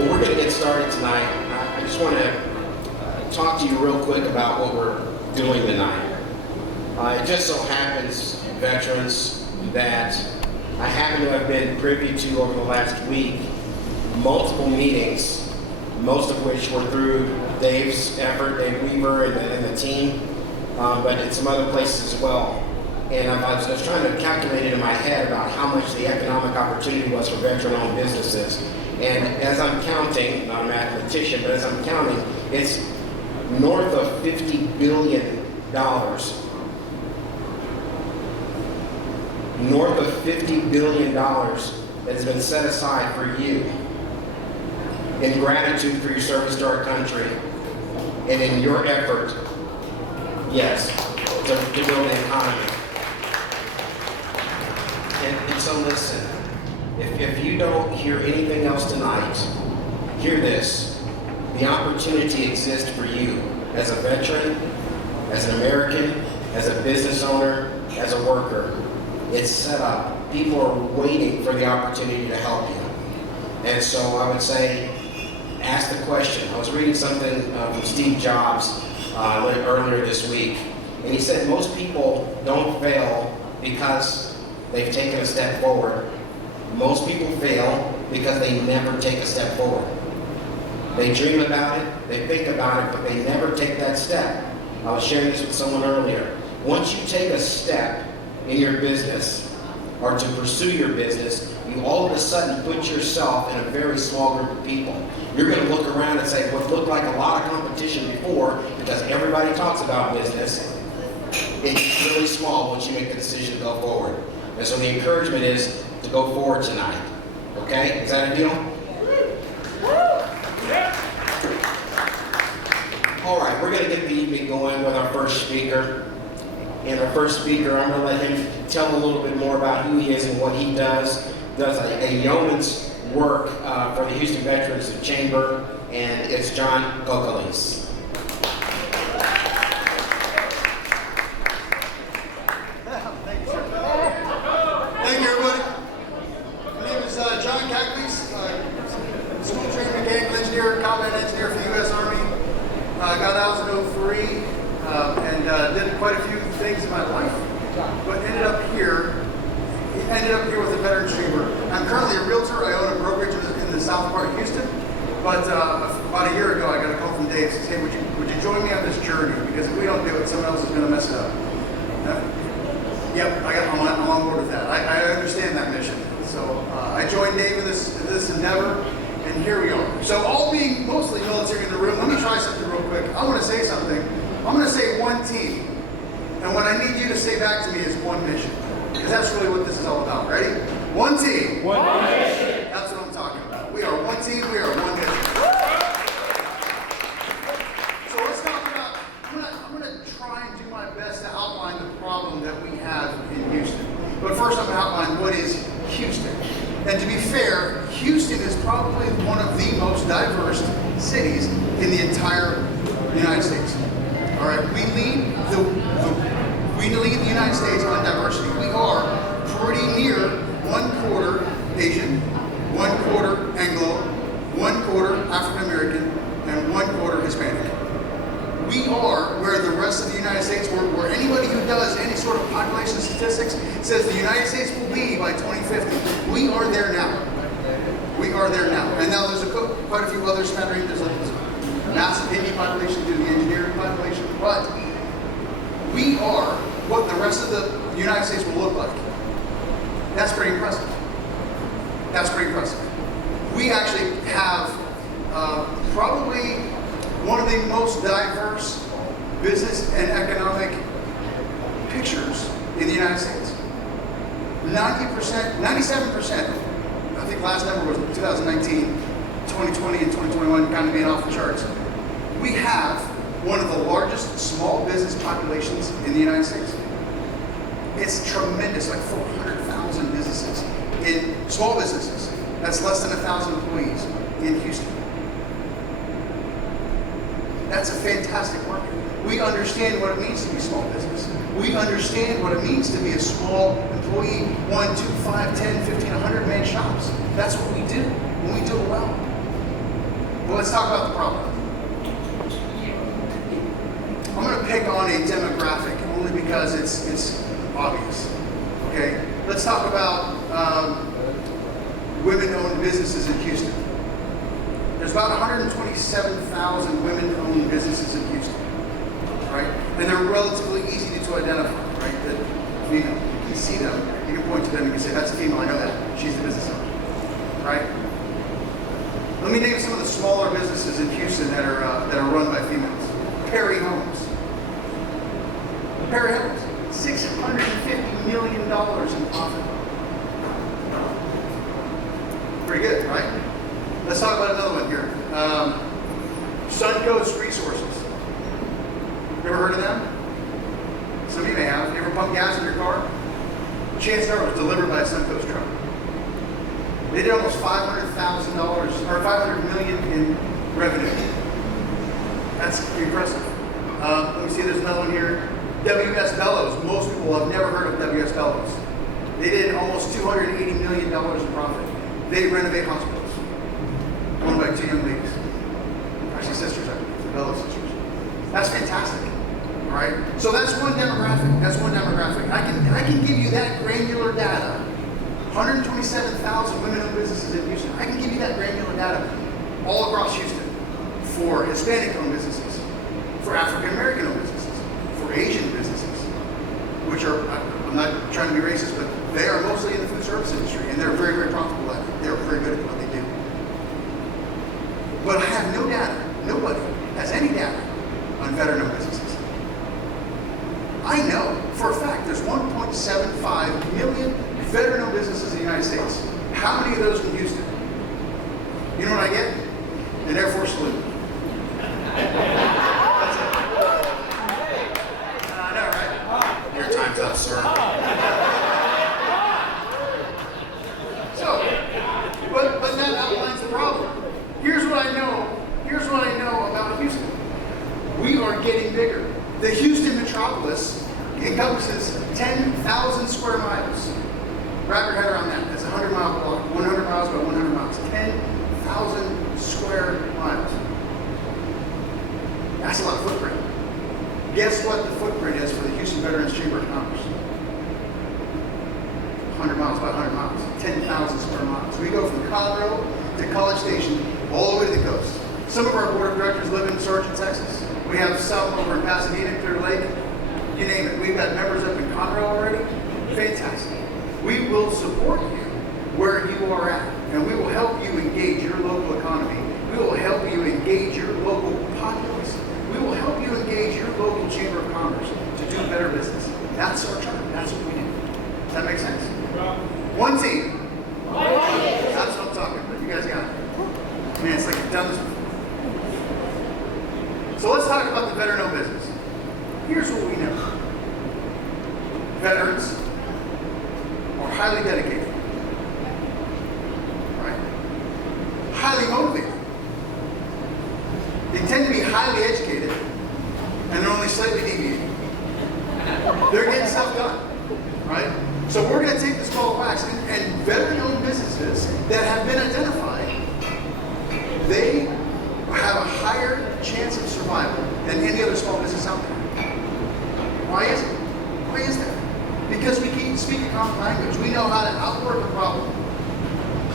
Well, we're going to get started tonight. I just want to talk to you real quick about what we're doing tonight. It just so happens, veterans, that I happen to have been privy to over the last week multiple meetings, most of which were through Dave's effort, Dave Weaver and the team, but in some other places as well. And I was trying to calculate it in my head about how much the economic opportunity was for veteran-owned businesses. And as I'm counting, not a mathematician, but as I'm counting, it's north of $50 billion. North of $50 billion that has been set aside for you in gratitude for your service to our country and in your effort, yes, to build an economy. And so listen, if you don't hear anything else tonight, hear this. The opportunity exists for you as a veteran, as an American, as a business owner, as a worker. It's set up. People are waiting for the opportunity to help you. And so I would say, ask the question. I was reading something from Steve Jobs earlier this week, and he said most people don't fail because they've taken a step forward. Most people fail because they never take a step forward. They dream about it, they think about it, but they never take that step. I was sharing this with someone earlier. Once you take a step in your business or to pursue your business, you all of a sudden put yourself in a very small group of people. You're going to look around and say, what looked like a lot of competition before, because everybody talks about business, it's really small once you make the decision to go forward. And so the encouragement is to go forward tonight. Okay? Is that a deal? All right, we're going to get the evening going with our first speaker. And our first speaker, I'm going to let him tell a little bit more about who he is and what he does. Does a yeoman's work for the Houston Veterans Chamber, and it's John Cacolice. Thank you, everybody. My name is John Cacolice, school trained mechanical engineer, combat engineer for the U.S. Army. Got out in 03 and did quite a few things in my life, but ended up here with the Veterans Chamber. I'm currently a realtor. I own a brokerage in the south part of Houston, but about a year ago I got a call from Dave to say, would you join me on this journey? Because if we don't do it, someone else is going to mess it up. Yep, I'm on board with that. I understand that mission. So I joined Dave in this endeavor, and here we are. So all being mostly military in the room, let me try something real quick. I want to say something. I'm going to say one team, and what I need you to say back to me is one mission, because that's really what this is all about. Ready? One team. One mission. That's what I'm talking about. We are one team. We are one mission. So let's talk about. I'm going to try and do my best to outline the problem that we have in Houston. But first, I'm going to outline what is Houston. And to be fair, Houston is probably one of the most diverse cities in the entire United States. All right, we lead the United States on diversity. We are pretty near 1/4 Asian, 1/4 Anglo, 1/4 African American, and 1/4 Hispanic. We are where the rest of the United States, where anybody who does any sort of population statistics says the United States will be by 2050. We are there now. We are there now. And now there's quite a few others smattering. There's a massive Indian population due to the engineering population, but we are what the rest of the United States will look like. That's pretty impressive. That's pretty impressive. We actually have probably one of the most diverse business and economic pictures in the United States. 90%, 97%, I think last number was 2019, 2020 and 2021 kind of being off the charts. We have one of the largest small business populations in the United States. It's tremendous, like 400,000 businesses, in small businesses. That's less than 1,000 employees in Houston. That's a fantastic market. We understand what it means to be small business. We understand what it means to be a small employee, 1, 2, 5, 10, 15, 100 man shops. That's what we do, and we do it well. Well, let's talk about the problem. I'm going to pick on a demographic only because it's obvious. Okay, let's talk about women-owned businesses in Houston. There's about 127,000 women-owned businesses in Houston, right? And they're relatively easy to identify, right? That you can see them, you can point to them, and you can say, "That's a female. I know that. She's the business owner," right? Let me name some of the smaller businesses in Houston that are run by females. Perry Homes. Perry Homes, $650 million in profit. Pretty good, right? Let's talk about another one here. Suncoast Resources. You ever heard of them? Some of you may have. You ever pump gas in your car? Chances are it was delivered by a Suncoast truck. They did almost $500,000 or $500 million in revenue. That's impressive. Let me see. There's another one here. WS Bellows. Most people have never heard of WS Bellows. They did almost $280 million in profit. They renovate hospitals, owned by two young ladies. Actually, sisters, I believe. The Bellows sisters. That's fantastic. All right. So that's one demographic. That's one demographic. I can give you that granular data. 127,000 women-owned businesses in Houston. I can give you that granular data all across Houston for Hispanic-owned businesses, for African-American-owned businesses, for Asian businesses, which are, I'm not trying to be racist, but they are mostly in the food service industry, and they're very, very profitable at it. They're very good at what they do. But I have no data. Nobody has any data on veteran-owned businesses. I know for a fact there's 1.75 million veteran-owned businesses in the United States. How many of those in Houston? You know what I get? An Air Force salute. That's it. I know, right? Your time's up, sir. So, but that outlines the problem. Here's what I know. Here's what I know about Houston. We are getting bigger. The Houston metropolis encompasses 10,000 square miles. Wrap your head around that. That's a 100-mile block. 100 miles by 100 miles. 10,000 square miles. That's a lot of footprint. Guess what the footprint is for the Houston Veterans Chamber of Commerce? 100 miles by 100 miles. 10,000 square miles. We go from Conroe to College Station all the way to the coast. Some of our board of directors live in Sargent, Texas. We have some over in Pasadena, Clear Lake. You name it. We've got members up in Conroe already. Fantastic. We will support you where you are at, and we will help you engage your local economy. We will help you engage your local populace. We will help you engage your local chamber of commerce to do better business. That's our charter. That's what we do. Does that make sense? One team. That's what I'm talking about. You guys got it. Man, it's like you've done this before. So let's talk about the veteran-owned business. Here's what we know. Veterans are highly dedicated, right? Highly motivated. They tend to be highly educated, and they're only slightly deviating. They're getting stuff done, right? So we're going to take this ball of wax, and veteran-owned businesses that have been identified, they have a higher chance of survival than any other small business out there. Why is it? Why is that? Because we can speak a common language. We know how to outwork a problem.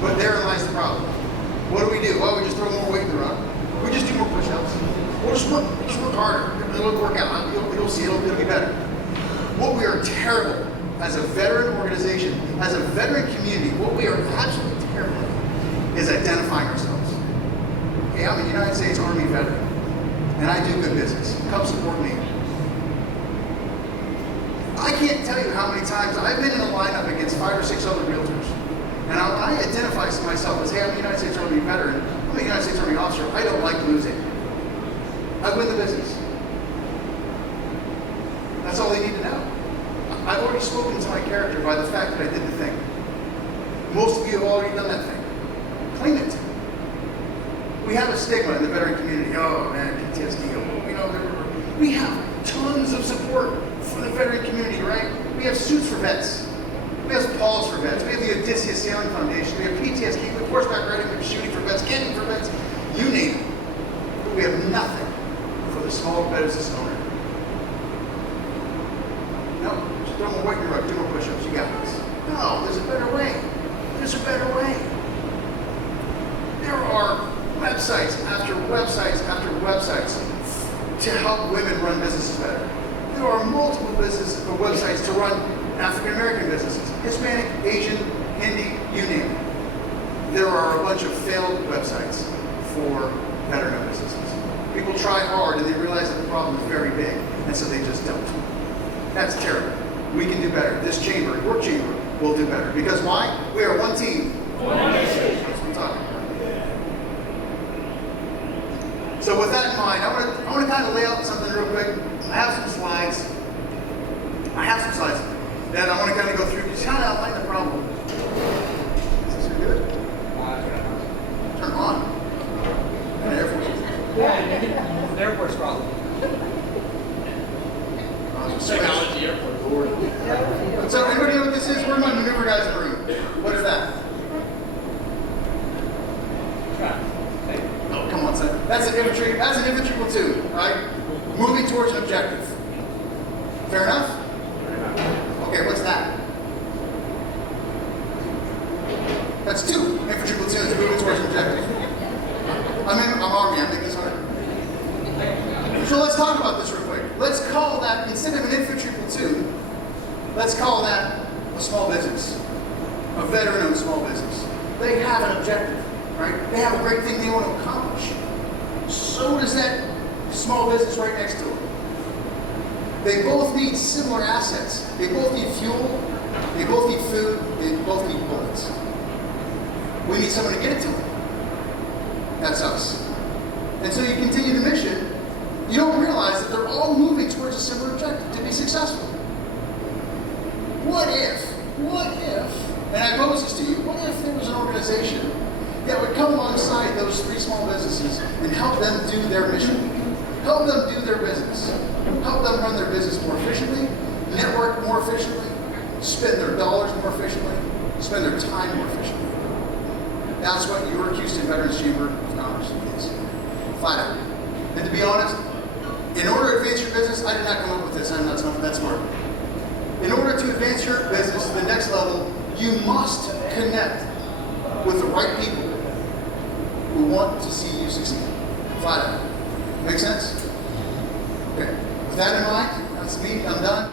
But therein lies the problem. What do? Well, we just throw more weight in the run. We just do more push-ups. We'll just work harder. It'll work out. You'll see. It'll be better. What we are terrible as a veteran organization, as a veteran community, what we are absolutely terrible at is identifying ourselves. Hey, I'm a United States Army veteran, and I do good business. Come support me. I can't tell you how many times I've been in a lineup against 5 or 6 other realtors, and I identify myself as, hey, I'm a United States Army veteran, I'm a United States Army officer, I don't like losing. I win the business. That's all they need to know. I've already spoken to my character by the fact that I did the thing. Most of you have already done that thing. Claim it. We have a stigma in the veteran community. Oh man, PTSD. We have tons of support for the veteran community, right? We have suits for vets. We have paws for vets. We have the Odysseus Sailing Foundation. We have PTSD. We have horseback riding. We have shooting for vets. Camping for vets. you name it. But we have nothing for the small business owner. No, just throw more weight in your rug, do more push-ups, you got this. No, there's a better way. There's a better way. There are websites after websites after websites to help women run businesses better. There are multiple businesses or websites to run African American businesses, Hispanic, Asian, Hindi, you name it. There are a bunch of failed websites for veteran businesses. People try hard and they realize that the problem is very big, and so they just don't. That's terrible. We can do better. This chamber, your chamber, will do better. Because why? We are one team. That's what I'm talking about. So with that in mind, I want to kind of lay out something real quick. I have some slides that I want to kind of go through, just kind of outline the problem. Is this good? Turn on. An Air Force. Yeah, the airport's problem. Technology airport board. So anybody know what this is? Where are my maneuver guys in the room? What is that? Oh, come on, son. That's an infantry platoon, right? Moving towards an objective. Fair enough? Okay, what's that? That's 2 infantry platoons moving towards an objective. I'm Army, I'm making this hard. So let's talk about this real quick. Let's call that, instead of an infantry platoon, let's call that a small business. A veteran-owned small business. They have an objective, right? They have a great thing they want to accomplish. So does that small business right next to it. They both need similar assets. They both need fuel, they both need food, they both need bullets. We need someone to get it to them. That's us. And so you continue the mission, you don't realize that they're all moving towards a similar objective to be successful. What if, and I pose this to you, what if there was an organization that would come alongside those 3 small businesses and help them do their mission, help them do their business, help them run their business more efficiently, network more efficiently, spend their dollars more efficiently, spend their time more efficiently. That's what your Houston Veterans Chamber of Commerce is. Flat out. And to be honest, in order to advance your business, I did not come up with this, I'm not that smart. In order to advance your business to the next level, you must connect with the right people who want to see you succeed. Flat out. Make sense? Okay. With that in mind, that's me. I'm done.